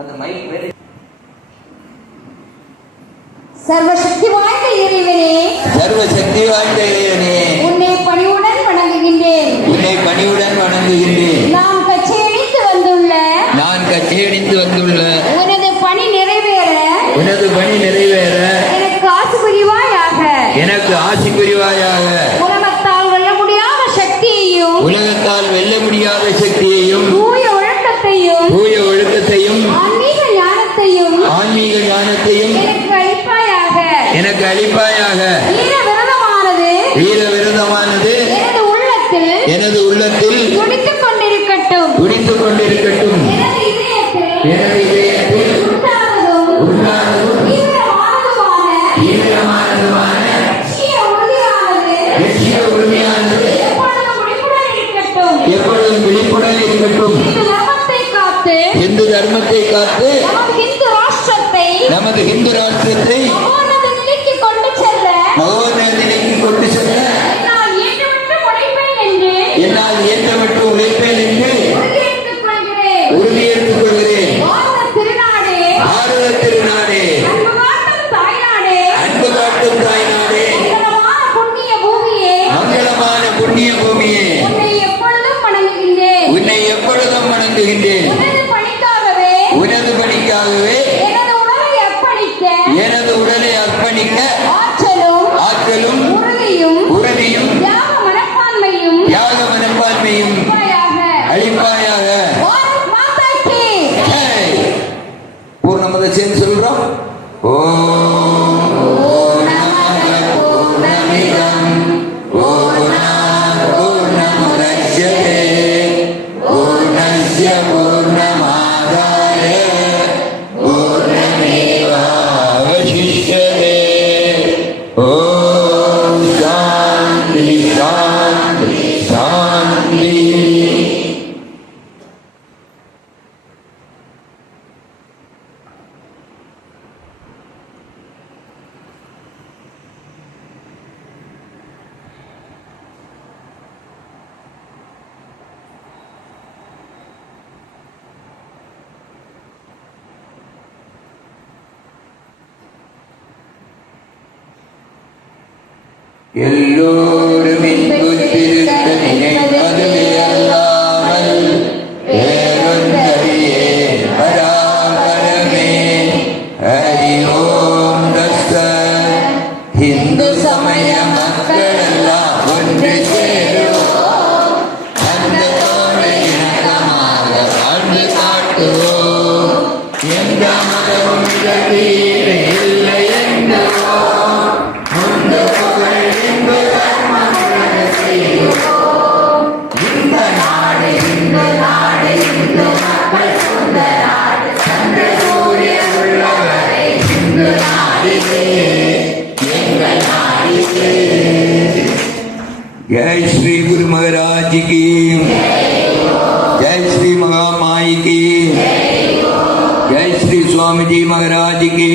அந்த மைக் வேற. சர்வசக்தி வாய்ந்த இறைவனே, சர்வசக்தி வாய்ந்த இறைவனே, உன்னை பணிவுடன் வணங்குகின்றேன். உன்னை பணிவுடன் வணங்குகின்றேன். நான் கச்சையடித்து வந்துள்ள உனது பணி நிறைவேற எனக்கு ஆசி புரிவாயாக. உலகத்தால் வெல்ல முடியாத சக்தியையும் தூய ஒழுக்கத்தையும் ஆன்மீக ஞானத்தையும் எனக்கு அளிப்பாயாக. வீர விரதமானது எனது உள்ளத்தில் துடித்துக் கொண்டிருக்கட்டும். எனது இதயத்தில் தீவிரமானதுமான லட்சிய உறுதியானது எப்பொழுதும் விழிப்புடன் இருக்கட்டும். இந்து தர்மத்தை காத்து நமது இந்து ராஷ்டிரத்தை மகோன்னத நிலைக்கு கொண்டு செல்ல என்னால் இயன்றமட்டு உழைப்பேன் என்று உறுதியேற்றுக் கொள்கிறேன். பாரத திருநாடே, அன்பு காட்டும் தாய்நாடே, மங்களமான புண்ணிய பூமியே, உன்னை எப்பொழுதும் வணங்குகின்றேன். உனது பணிக்காகவே எனது உடலை அர்ப்பணிக்க ஆற்றலும் உறுதியும் தியாக மனப்பான்மையும் அளிப்பாயாக. பூர்ணமத சேர்ந்து சொல்றோம். எல்லோரும் இன்புற்றிருக்க நினைப்பதுவே அல்லாமல் வேறொன்றறியேன் பராபரமே. ஹரி ஓம் தத்சத். இந்து சமய மக்களெல்லாம் ஒன்று சேருவோம், அந்த தோழை இணக்கமாக வாழ்ந்து காட்டுவோம். எந்த மதமும் இல்லை என்றுவோம், முந்து புகழ் இந்து தர்மம் செய்வோம். இந்த நாடு இந்து மக்கள் சொந்த நாடு. சந்திர சூரியன் உள்ளவரை இந்து நாடிலே, எங்கள் நாடிலே. जय श्री गुरु महाराज की, जय श्री महामाई की, जय श्री स्वामी जी महाराज की.